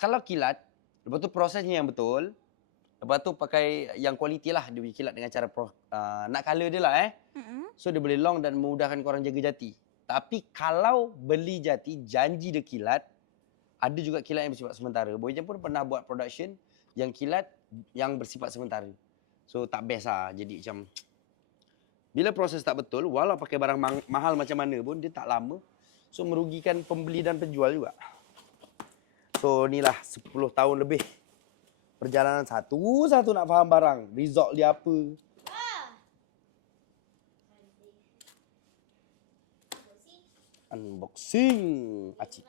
kalau kilat, lepas tu prosesnya yang betul, lepas tu pakai yang kualiti lah, dia punya kilat dengan cara nak color dia lah So dia boleh long dan memudahkan korang jaga jati. Tapi kalau beli jati, janji dia kilat, ada juga kilat yang bersifat sementara. Boy Jan pun pernah buat production yang kilat yang bersifat sementara. So tak best lah. Jadi macam, bila proses tak betul, walau pakai barang mahal macam mana pun, dia tak lama. So merugikan pembeli dan penjual juga. So inilah 10 tahun lebih perjalanan satu-satu nak faham barang. Result dia apa. Unboxing. Acik.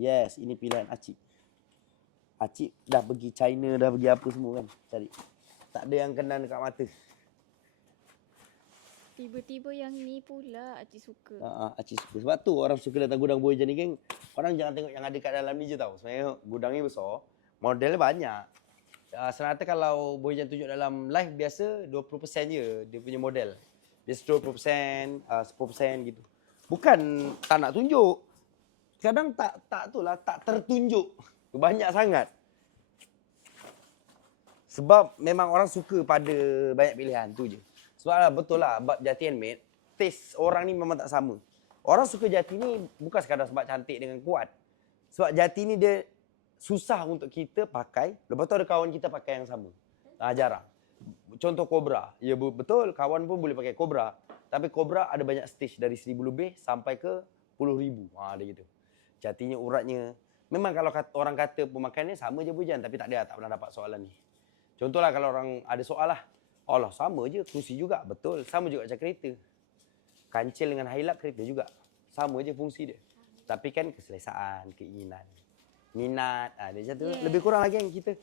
Yes, ini pilihan Acik. Acik dah pergi China, dah pergi apa semua kan. Cari. Tak ada yang kena dekat mata. Tiba-tiba yang ni pula Acik suka. Acik suka. Sebab tu orang suka datang gudang Boy Jan ni, geng. Orang jangan tengok yang ada kat dalam ni je tau. Sebenarnya gudang ni besar. Model banyak. Serata kalau Boy Jan tunjuk dalam live biasa 20% je dia punya model. Biasa 20%, 10% gitu. Bukan tak nak tunjuk. Kadang tak tertunjuk. Banyak sangat. Sebab memang orang suka pada banyak pilihan tu je. Sebab lah, betul lah, bab jati handmade, taste orang ni memang tak sama. Orang suka jati ni bukan sekadar sebab cantik dengan kuat. Sebab jati ni dia susah untuk kita pakai. Lepas tu ada kawan kita pakai yang sama. Jarang. Contoh Cobra. Ya betul, kawan pun boleh pakai Cobra. Tapi Cobra ada banyak stage dari 1000 lebih sampai ke 10,000. Ada gitu. Jatinya, uratnya. Memang kalau orang kata pemakaiannya sama je Boy Jan, tapi tak ada, tak pernah dapat soalan ni. Contohlah kalau orang ada soal lah. Allah, sama je, fungsi juga. Betul, sama juga macam kereta. Kancil dengan highlight kereta juga. Sama je fungsi dia. Tapi kan keselesaan, keinginan, minat. Dia macam tu. Lebih kurang lagi yang kita.